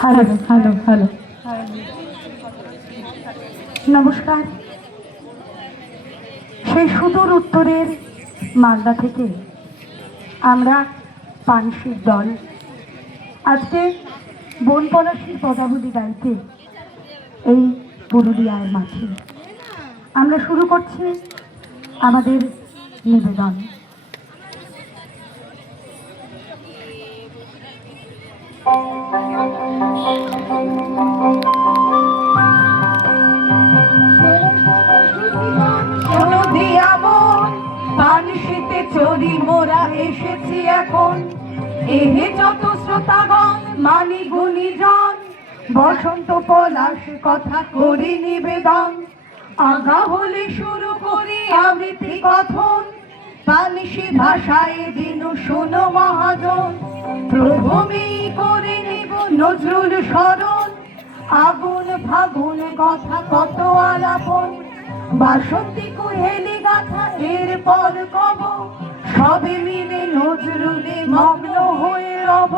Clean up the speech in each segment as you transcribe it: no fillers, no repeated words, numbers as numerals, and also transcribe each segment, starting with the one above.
Hello hello hello, নমস্কার। সেই সুদূর উত্তরের মালদা থেকে আমরা পানসির দল আজকে বন পলাশির পদাবলী গাইতে এই পুরুলিয়ার মাঠে আমরা শুরু করছি আমাদের নিবেদন। চরি মোরা এসেছি এখন, এহে যত শ্রোতাগণ মানি গুণীজন, বসন্ত পলাশ কথা করি নিবেদন। আগা হলে শুরু করি আবৃত্তি কথন, পানসি ভাষায় দিন শোনো মহাজন। প্রথমেই করে নিব নজরুল স্মরণ, আগুন ফাগুন কথা কত আলাপন। বাসন্তী কুহেলি গাথা এরপর কব, সবে মিলে নজরুলে মগ্ন হয়ে রব।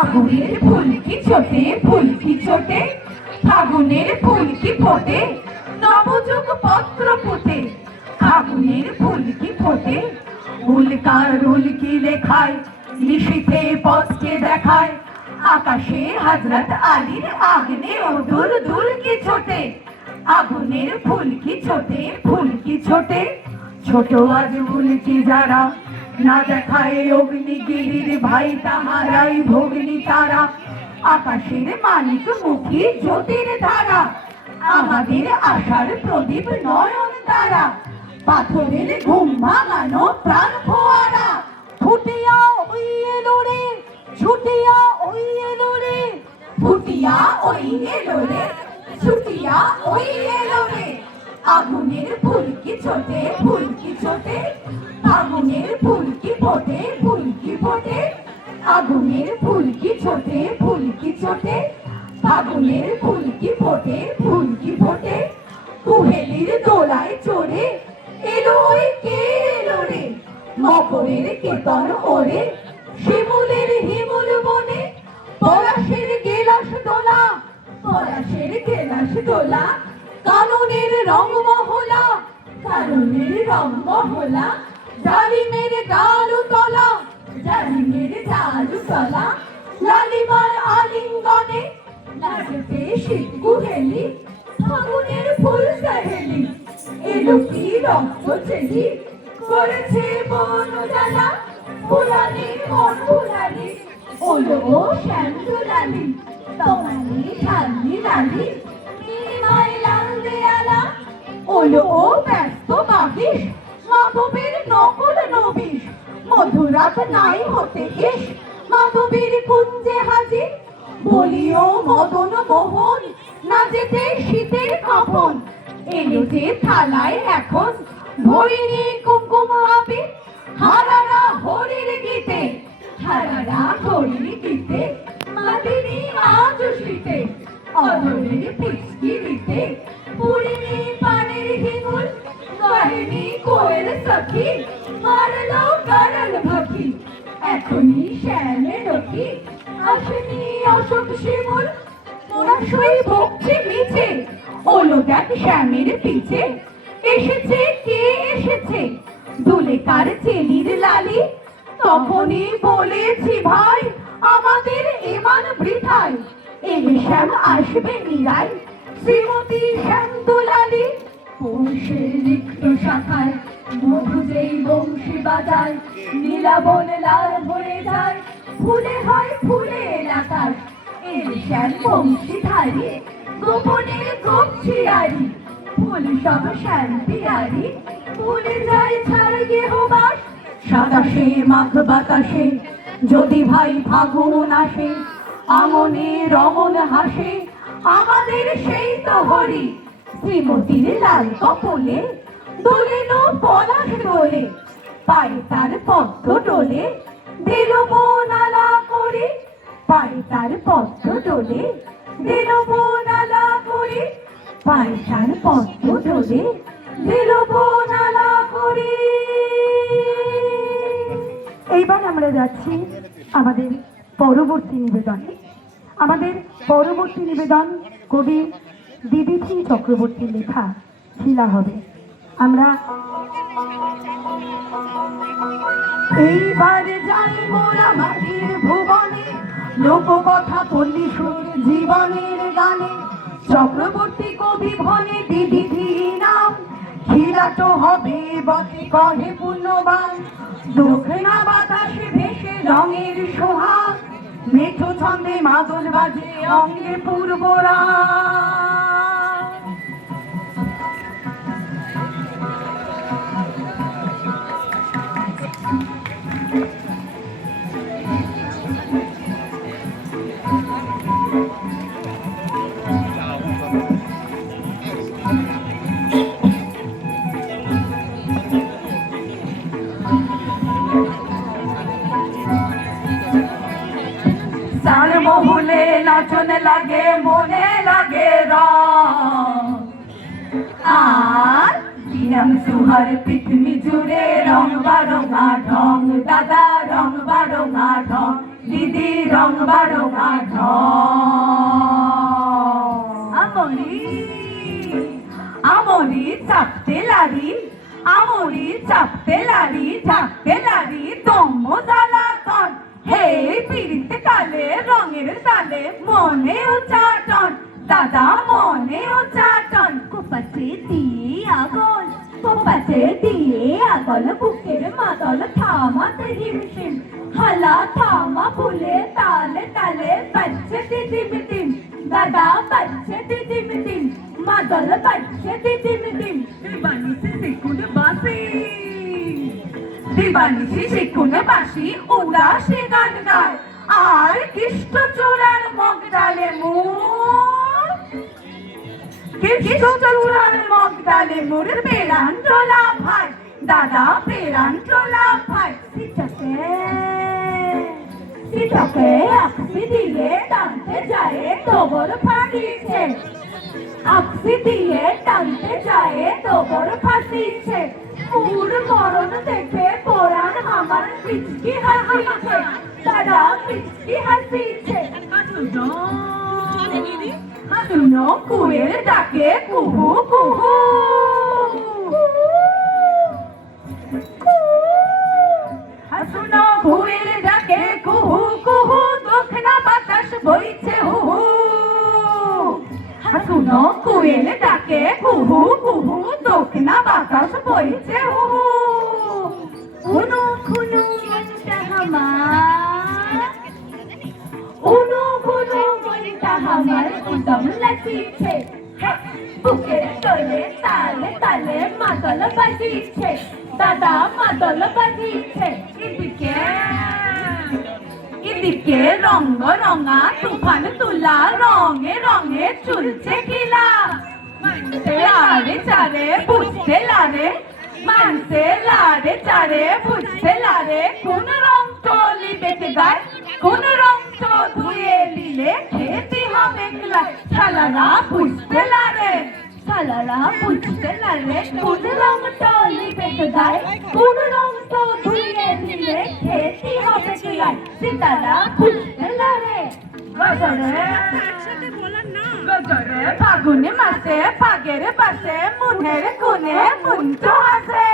আগুনের ফুলকি ছোটে ফুলকি ছোটে, ফাগুনের ফুলকি ফোটে, নবযুগ পত্র ফোটে। আগুনের ফুলকি ফোটে, উল্কার উল্কি লেখায়, নিশীথে পথকে দেখায়। আকাশে হযরত আলীর আগ্নে দূর দূর কি ছোটে। আগুনের ফুলকি ছোটে ফুলকি ছোটে, ছোট আজ উল্কি যারা, না দেখায় অগ্নিগিরির ভাই তাহারাই ভগ্নি তারা। আকাশের মালিক মুখী জ্যোতির ধারা, আমাদের আশার প্রদীপ নয়ন তারা। পাথরের ঘুম ভাঙানো প্রাণ ফোয়ারা, ফুটিয়া ওই এলো রে ছুটিয়া ওই এলো রে, ফুটিয়া ওই এলো রে ছুটিয়া ওই এলো রে। আগুনের ফুলকি ছোটে ফুলকি ছোটে, আগুনের ফুলকি ফোটে ফুলকি ফোটে। আগুনের ফুলকি ছোটে ফুলকি ছোটে, আগুনের ফুলকি ফোটে ফুলকি ফোটে। কুহেলির দোলায় চড়ে এলো ওই কে এলো রে, মকরের কেতন ওরে শিমুলের হিমুল বনে। পলাশের গেলাস দোলা পলাশের গেলাস দোলা, কাননের রং মহলা কাননের রং মহলা। জালিমের ডালু তলা জালিমের ডালু তলা, লালিমার আলিঙ্গনে নাচতে শীত কুহেলি। ফাগুনের ফুল সহেলি এলো কি রক্ত চেলি, করেছে বন জ্বালা ফুলানি মন ফুলানি। ওলো ও শ্যাম দুলালি তোমালি ঠান্ডি লালি, নীলিমায় লাল দেয়ালা। ওলো ও ব্যস্ত মাগিস, মাধবের নকল নবিশ। মধুরাত নাই হতে এস, মাধবীর কুঞ্জে হাজির। বলিও মদন মোহন, না যেতে শীতের কাপন। এলো যে থালায় এখন ভরিনি কুমকুম আবির। হারারা হরির গীতে হারারা হরির গীতে, মাতিনি আজ শীতে অধরের পিচকিরিতে। পুরিনি পানের হিঙুল, গাহিনি কোয়েল সখী। মারলো কারণ ভাখি, এখনই শ্যামে রকি। আসেনি অশোক শিমুল, মোরা সই ভক্তি মিছে। ওলো দেখ শ্যামের পিছে, এসেছে কে এসেছে, দুলে কার চেলির লালি। তখনই বলেছি ভাই আমাদের এমান বৃথায়, এলে শ্যাম আসবে নিরাই শ্রীমতী শ্যাম দুলালি। পৌষের রিক্ত শাখায় মধু যেই বংশী বাজায়, নীলাবন লাল ভরে যায়, ফুলে হয় ফুলে এলাকায়। এলে শ্যাম বংশীধারী, গোপনে গোপছিয়ারি। ফুল সব শ্যাম পিয়ারি, ফুলে যায় ছাড় গেহবাস। সাতাশে মাঘ বাতাসে যদি ভাই ফাগুন আসে, আমনে রমন হাসে আমাদের সেই তো হরি। শ্রীমতীর লাল কপলে দোলেন পলাশ দোলে, পায়ে তার পদ্ম ডোলে, দিল মন আলা করে, পায়ে তার পদ্ম ডোলে, দিল মন আলা করে, পায়ে তার পদ্ম ডোলে, দিল মন আলা করে। এইবার আমরা যাচ্ছি আমাদের পরবর্তী নিবেদনে। আমাদের পরবর্তী নিবেদন কবি বিবিধি চক্রবর্তীর লেখা শিলা হবে। আমরা এইবার যাই মোরা মাটির ভুবনে, লোককথা পল্লী সুর জীবনের গানে, চক্রবর্তী কবি ভনে বিবিধি নাম, খিলাটো হবে বটে কহে পুণ্যবান, দক্ষিণা বাতাসে ভেসে রঙের সোহাগ, মেঠো ছন্দে মাদল বাজে অঙ্গে পূর্বরা। সার মহুলে নাচন লাগে মনে লাগে রং, আর দিনাম সুহার পৃথিবী জুড়ে রং বারঙা ঢং, দাদা রং বারঙা ঢং, দিদি রং বারঙা ঢং। আমরি আমরি চাপতে লারি, আমরি চাপতে লারি, ঝাঁকতে লারি দম্ম জ্বালা কন, হে পিড়িতে তালে রঙের তালে মনে উচ্চাটন, দাদা মনে উচ্চাটন। কোপাতে দিয়ে আগল, কোপাতে দিয়ে আগল, বুকের মাদল থামাতে হিমশিম, হালা থামা ভুলে তালে তালে বাজছে দিদিমিদিম, দাদা বাজছে দিদিমিদিম, মাদল বাজছে দিদিমিদিম। দিবানিসি শিখুন বাসি, দিবানিসি শিখুন বাসি, উদাসী গান গায়, আর কৃষ্ণ চূড়ার মগ ডালে মোর, কৃষ্ণ চূড়ার মগ ডালে মোর পেরান টোলা ভাই, দাদা পেরান টোলা ভাই। সিটকে সিটকে আকসি দিয়ে টানতে যায় তোবর ফাটিছে, আকসি দিয়ে টানতে যায় তোবর ফাটিছে, পুর মরণ দেখে পরাণ আমার পিচকি হাসিছে, দাদা পিচকি হাসিছে। শুনো কুয়েল ডাকে কুহু কুহু, শুনো কুয়েল ডাকে কুহু কুহু, দক্ষিণা বাতাস বইছে হুহু। শুনো কুয়েল ডাকে কুহু কুহু, দক্ষিণা বাতাস বইছে হুহু। উনু খুনু মনটা হামার, উনু খুনু মনটা হামার উদম লাচিছে, বুকের তোলে তালে তালে মাদল বাজিছে, দাদা মাদল বাজিছে। এদিকে এদিকে রঙ্গ রঙা তুফান তুলা, রঙে রঙে চুলছে খিলা, মানছে লারে চারে বুঝতে লারে, মানছে লারে চারে বুঝতে লারে, কোন রং চলি বেঁচে গায়, কোন রং তো ধুয়ে নিলে খেতে হবে খেলায়, শালারা বুঝতে লারে, শালারা বুঝতে লারে, কোন রং চলি বেঁচে গায়, কোন রং তো ধুয়ে নিলে খেতে হবে খেলায়, সীতারা বুঝতে লারে। গজরে গজরে ফাগুনে মাসে ফাগের পাশে, মুনের কোণে মুন্টো হাসে,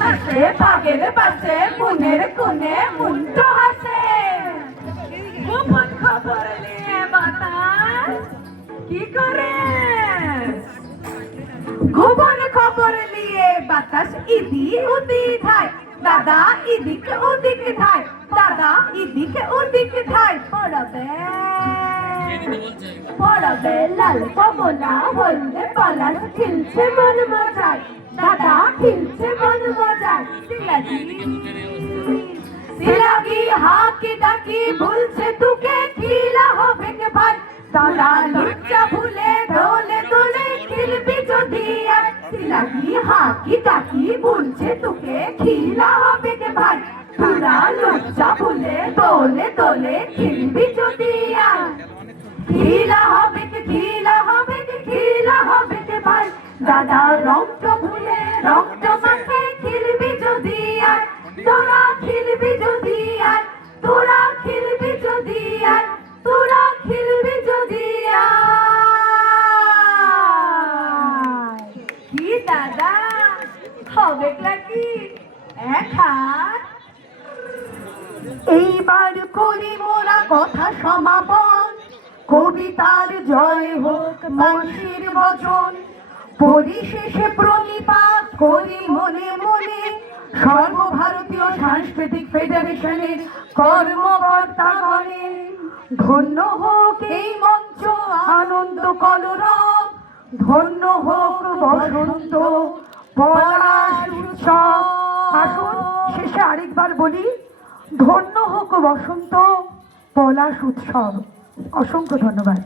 মাসে ফাগের পাশে মুনের কোণে মুন্টো হাসে। গোপন খবর নিয়ে বাতাস কি করে, গোপন খবর নিয়ে বাতাস ইদি উদি ধায়, দাদা ইদিক ওদিক ধায়, দাদা ইদিক ওদিক ধায়। পড়বে পড়বে লাল কমলা, হলদে পলাশ খিলছে মন মজায়, দাদা খিলছে মন মজায়। সিলাগি সিলাগি হাকি ডাকি বলছে তোকে খিলা হবে কে ভাই, তোরা লজ্জা ভুলে দোলে দোলে খেলবি যদি আর তিলাকি হাকি ডাকি বলছে তোকে খিলা হবে কে ভাই তোরা লজ্জা ভুলে দোলে দোলে খেলবি যদি আর খিলা হবে কে খিলা হবে কে খিলা হবে কে ভাই দাদা রক্ত ভুলে রক্ত মাখে খেলবি যদি আর তোরা খেলবি যদি আর তোরা খেলবি যদি আর তোরা খেলবি যদি আর কি দাদা হবে নাকি এক হাত এইবার করি মোরা কথা সমাপন কবিতার জয় হোক মনীষীর বচন পরিশেষে প্রণিপাত করি মনে মনে সর্বভারতীয় সাংস্কৃতিক ফেডারেশনের কর্মকর্তাগণে ধন্য হোক এই মঞ্চ আনন্দ কলরব ধন্য হোক বসন্ত পলাশ উৎসব আসুন শেষে আরেকবার বলি ধন্য হোক বসন্ত পলাশ উৎসব অসংখ্য ধন্যবাদ।